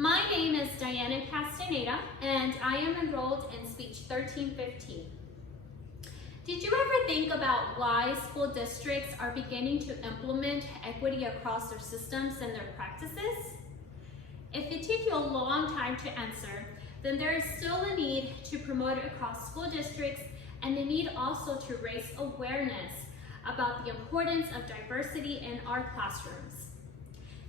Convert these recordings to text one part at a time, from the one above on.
My name is Diana Castaneda, and I am enrolled in Speech 1315. Did you ever think about why school districts are beginning to implement equity across their systems and their practices? If it took you a long time to answer, then there is still a need to promote it across school districts and the need also to raise awareness about the importance of diversity in our classrooms.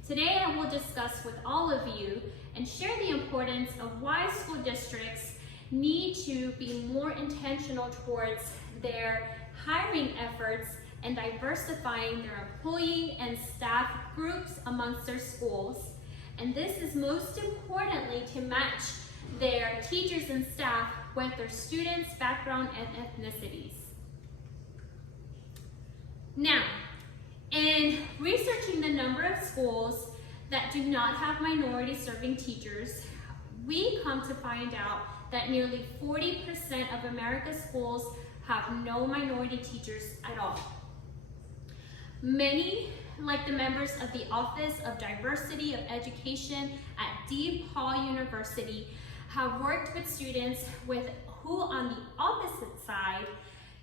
Today I will discuss with all of you and share the importance of why school districts need to be more intentional towards their hiring efforts and diversifying their employee and staff groups amongst their schools. And this is most importantly to match their teachers and staff with their students' background and ethnicities. Now, in researching the number of schools that do not have minority serving teachers, we come to find out that nearly 40% of America's schools have no minority teachers at all. Many, like the members of the Office of Diversity of Education at DePaul University, have worked with students who on the opposite side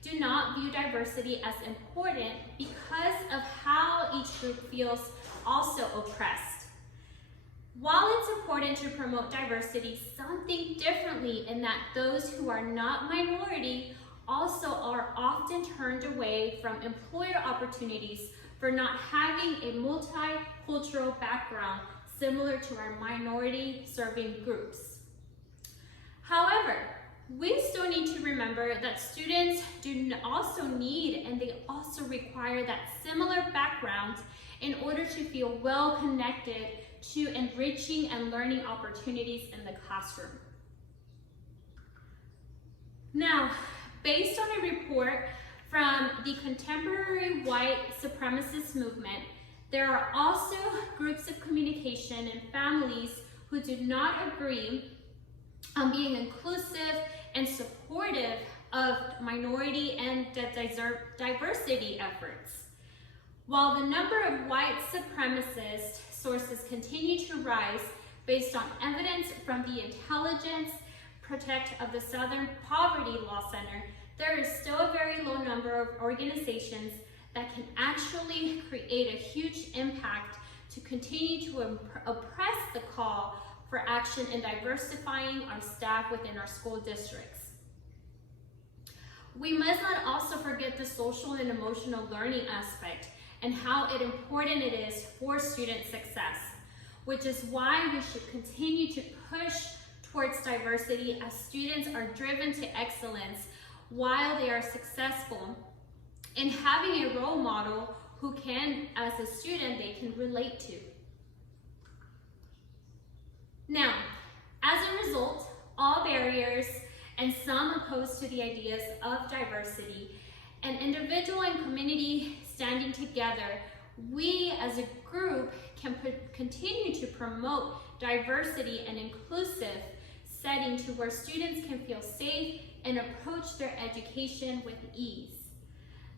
do not view diversity as important because of how each group feels also oppressed. While it's important to promote diversity, some think differently in that those who are not minority also are often turned away from employer opportunities for not having a multicultural background similar to our minority serving groups. However, we still need to remember that students do also need and they also require that similar background in order to feel well connected to enriching and learning opportunities in the classroom. Now, based on a report from the contemporary white supremacist movement, there are also groups of communication and families who do not agree on being inclusive and supportive of minority and diversity efforts. While the number of white supremacist sources continue to rise based on evidence from the Intelligence Protect of the Southern Poverty Law Center, there is still a very low number of organizations that can actually create a huge impact to continue to oppress the call for action in diversifying our staff within our school districts. We must not also forget the social and emotional learning aspect and how important it is for student success, which is why we should continue to push towards diversity as students are driven to excellence while they are successful in having a role model who can, as a student, they can relate to. Now, as a result, all barriers and some opposed to the ideas of diversity, an individual and community standing together, we as a group can continue to promote diversity and inclusive setting to where students can feel safe and approach their education with ease.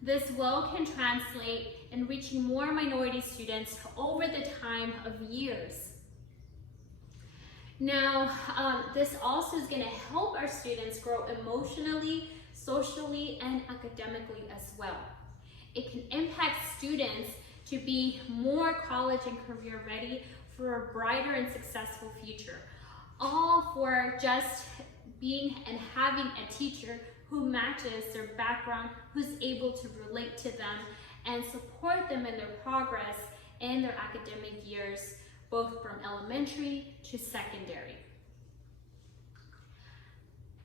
This will can translate in reaching more minority students over the time of years. Now, this also is going to help our students grow emotionally, socially, and academically as well. It can impact students to be more college and career ready for a brighter and successful future. All for just being and having a teacher who matches their background, who's able to relate to them and support them in their progress in their academic years, both from elementary to secondary.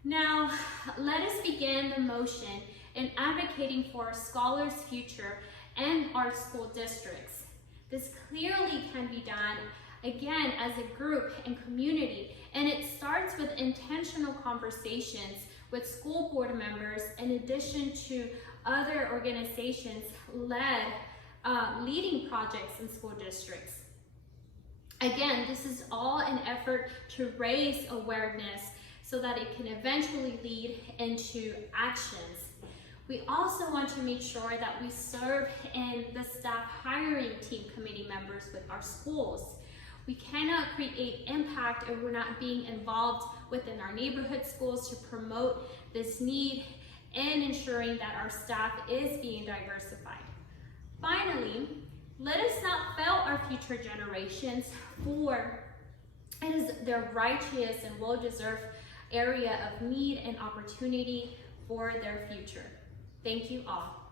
Now, let us begin the motion in advocating for our scholars' future and our school districts. This clearly can be done, again, as a group and community, and it starts with intentional conversations with school board members in addition to other organizations leading projects in school districts. Again, this is all an effort to raise awareness so that it can eventually lead into actions. We also want to make sure that we serve in the staff hiring team committee members with our schools. We cannot create impact if we're not being involved within our neighborhood schools to promote this need and ensuring that our staff is being diversified. Finally, let us not fail our future generations, for it is their righteous and well-deserved area of need and opportunity for their future. Thank you all.